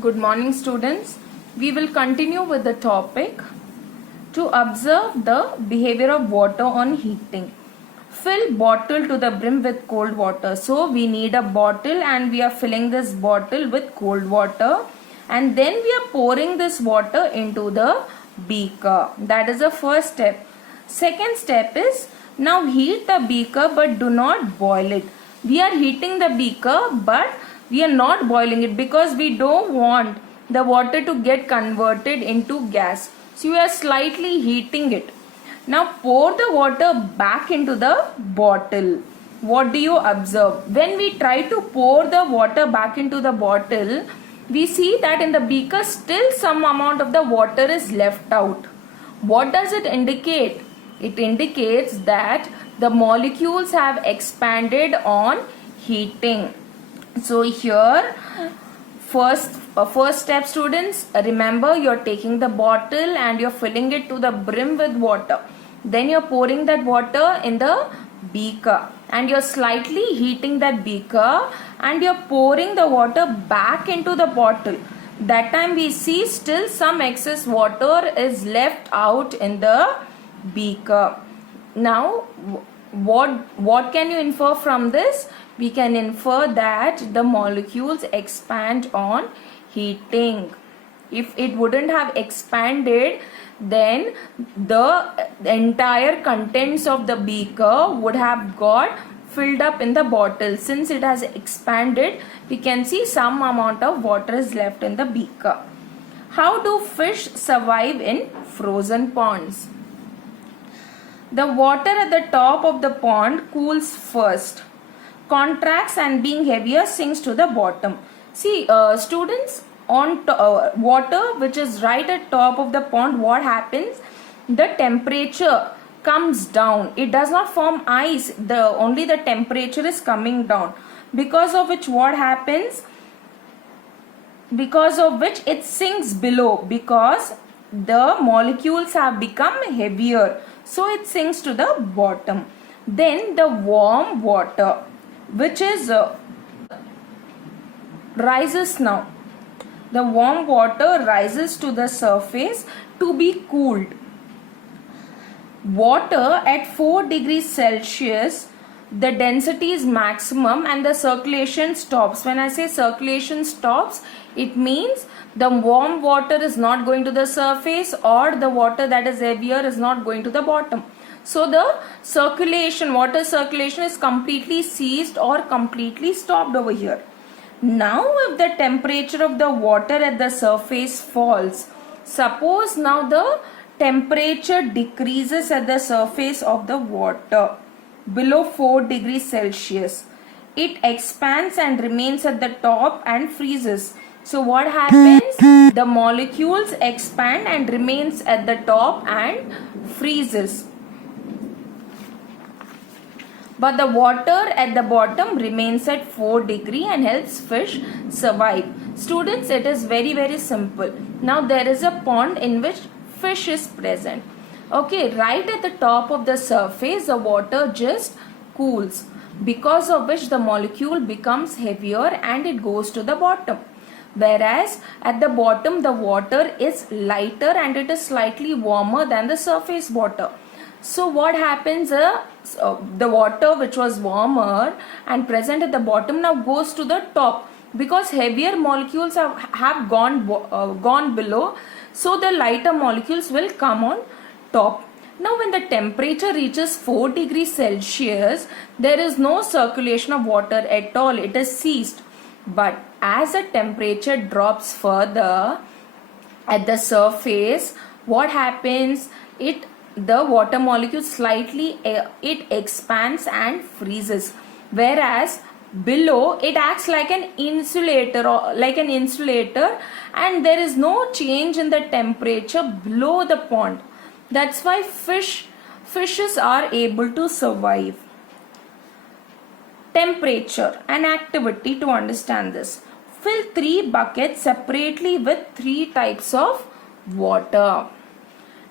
Good morning, students. We will continue with the topic to observe the behavior of water on heating. Fill bottle to the brim with cold water. So we need a bottle and we are filling this bottle with cold water, and then we are pouring this water into the beaker. That is the first step. Second step is now heat the beaker but do not boil it. We are heating the beaker but we are not boiling it because we don't want the water to get converted into gas. So we are slightly heating it. Now pour the water back into the bottle. What do you observe? When we try to pour the water back into the bottle, we see that in the beaker still some amount of the water is left out. What does it indicate? It indicates that the molecules have expanded on heating. So here first step, students, remember you're taking the bottle and you're filling it to the brim with water. Then you're pouring that water in the beaker and you're slightly heating that beaker and you're pouring the water back into the bottle. That time we see still some excess water is left out in the beaker. Now what can you infer from this? We can infer that the molecules expand on heating. If it wouldn't have expanded, then the entire contents of the beaker would have got filled up in the bottle. Since it has expanded, we can see some amount of water is left in the beaker. How do fish survive in frozen ponds? The water at the top of the pond cools first, contracts, and being heavier sinks to the bottom. See, students, on water which is right at top of the pond, what happens? The temperature comes down. It does not form ice. Only the temperature is coming down. Because of which what happens? Because of which it sinks below, because the molecules have become heavier. So it sinks to the bottom. Then the warm water, which is rises now. The warm water rises to the surface to be cooled. Water at 4 degrees Celsius, the density is maximum and the circulation stops. When I say circulation stops, it means the warm water is not going to the surface, or the water that is heavier is not going to the bottom. So the circulation, water circulation is completely ceased or completely stopped over here. Now if the temperature of the water at the surface falls, suppose now the temperature decreases at the surface of the water below 4 degrees Celsius. It expands and remains at the top and freezes. So what happens? The molecules expand and remains at the top and freezes. But the water at the bottom remains at 4 degree and helps fish survive. Students, it is very simple. Now there is a pond in which fish is present. Okay, right at the top of the surface, the water just cools, because of which the molecule becomes heavier and it goes to the bottom. Whereas at the bottom the water is lighter and it is slightly warmer than the surface water. So what happens? The water which was warmer and present at the bottom now goes to the top, because heavier molecules have gone below. So the lighter molecules will come on top. Now when the temperature reaches 4 degrees Celsius, there is no circulation of water at all. It is ceased. But as the temperature drops further at the surface, what happens? The water molecule slightly it expands and freezes, whereas below it acts like an insulator, and there is no change in the temperature below the pond. That's why fishes are able to survive. Temperature and activity to understand this. Fill 3 buckets separately with 3 types of water.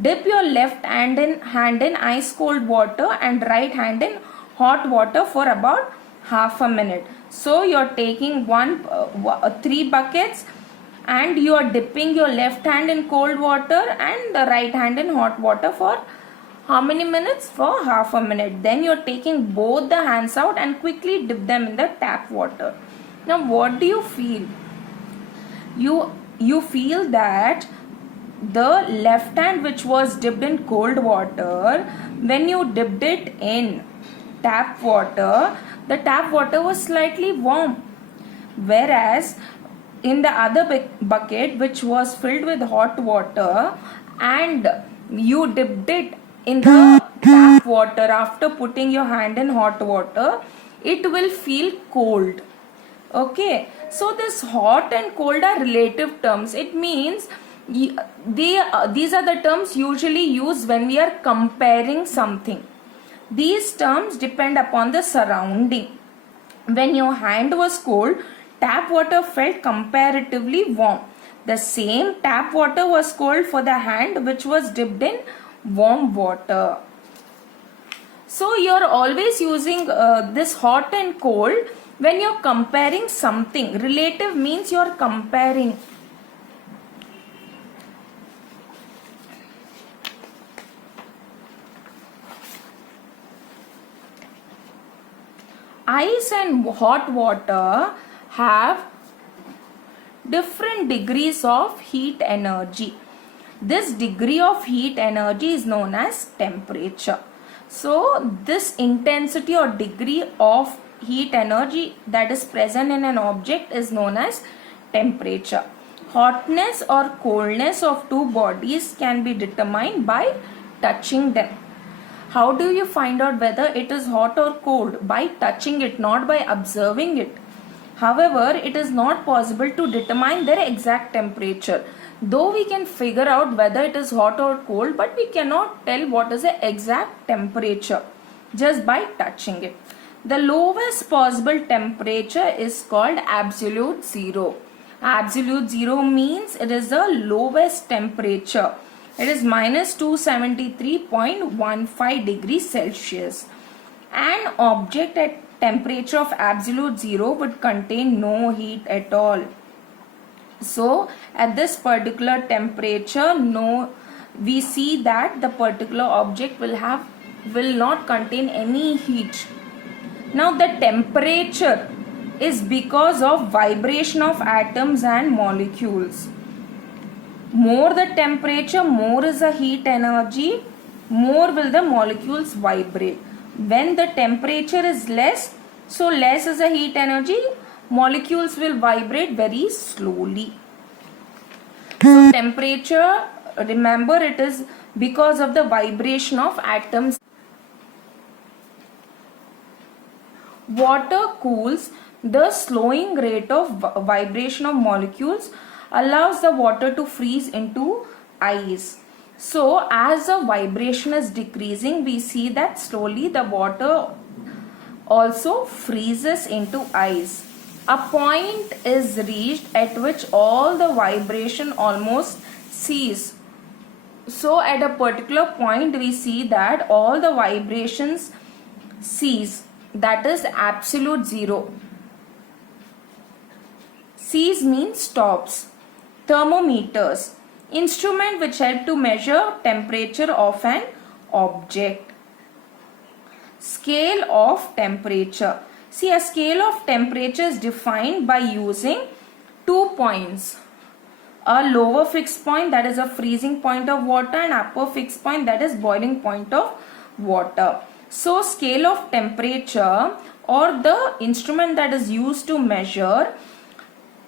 Dip your left hand in ice cold water and right hand in hot water for about half a minute. So you're taking 3 buckets and you are dipping your left hand in cold water and the right hand in hot water for how many minutes? For half a minute. Then you are taking both the hands out and quickly dip them in the tap water. Now what do you feel? You feel that the left hand which was dipped in cold water, when you dipped it in tap water, the tap water was slightly warm, whereas in the other bucket which was filled with hot water and you dipped it in the tap water after putting your hand in hot water, it will feel cold. Okay, so this hot and cold are relative terms. It means these are the terms usually used when we are comparing something. These terms depend upon the surrounding. When your hand was cold, tap water felt comparatively warm. The same tap water was cold for the hand which was dipped in warm water. So you are always using this hot and cold when you are comparing something. Relative means you are comparing. Ice and hot water have different degrees of heat energy. This degree of heat energy is known as temperature. So this intensity or degree of heat energy that is present in an object is known as temperature. Hotness or coldness of two bodies can be determined by touching them. How do you find out whether it is hot or cold? By touching it, not by observing it. However, it is not possible to determine their exact temperature. Though we can figure out whether it is hot or cold, but we cannot tell what is the exact temperature just by touching it. The lowest possible temperature is called absolute zero. Absolute zero means it is the lowest temperature. It is minus 273.15 degrees Celsius. An object at temperature of absolute zero would contain no heat at all. So at this particular temperature, we see that the particular object will not contain any heat. Now the temperature is because of vibration of atoms and molecules. More the temperature, more is the heat energy, more will the molecules vibrate. When the temperature is less, so less is the heat energy, molecules will vibrate very slowly. So temperature, remember, it is because of the vibration of atoms. Water cools. The slowing rate of vibration of molecules allows the water to freeze into ice. So as the vibration is decreasing, we see that slowly the water also freezes into ice. A point is reached at which all the vibration almost cease. So at a particular point we see that all the vibrations cease. That is absolute zero. Cease means stops. Thermometers, instrument which help to measure temperature of an object. Scale of temperature. See, a scale of temperature is defined by using 2 points. A lower fixed point, that is a freezing point of water, and upper fixed point, that is boiling point of water. So scale of temperature or the instrument that is used to measure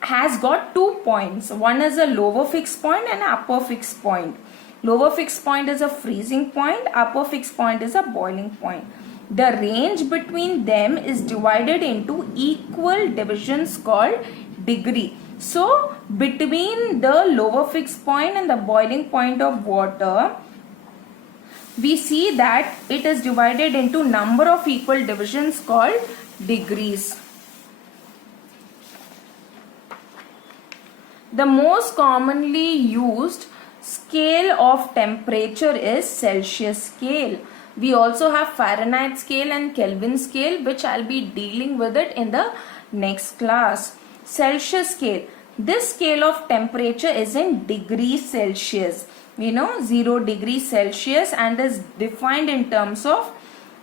has got 2 points. One is a lower fixed point and upper fixed point. Lower fixed point is a freezing point, upper fixed point is a boiling point. The range between them is divided into equal divisions called degree. So between the lower fixed point and the boiling point of water, we see that it is divided into number of equal divisions called degrees. The most commonly used scale of temperature is Celsius scale. We also have Fahrenheit scale and Kelvin scale, which I'll be dealing with it in the next class. Celsius scale. This scale of temperature is in degrees Celsius. 0 degrees Celsius, and is defined in terms of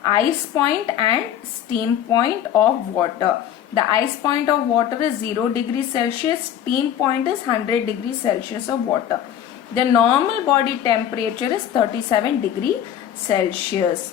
ice point and steam point of water. The ice point of water is 0 degrees Celsius, steam point is 100 degrees Celsius of water. The normal body temperature is 37 degrees Celsius.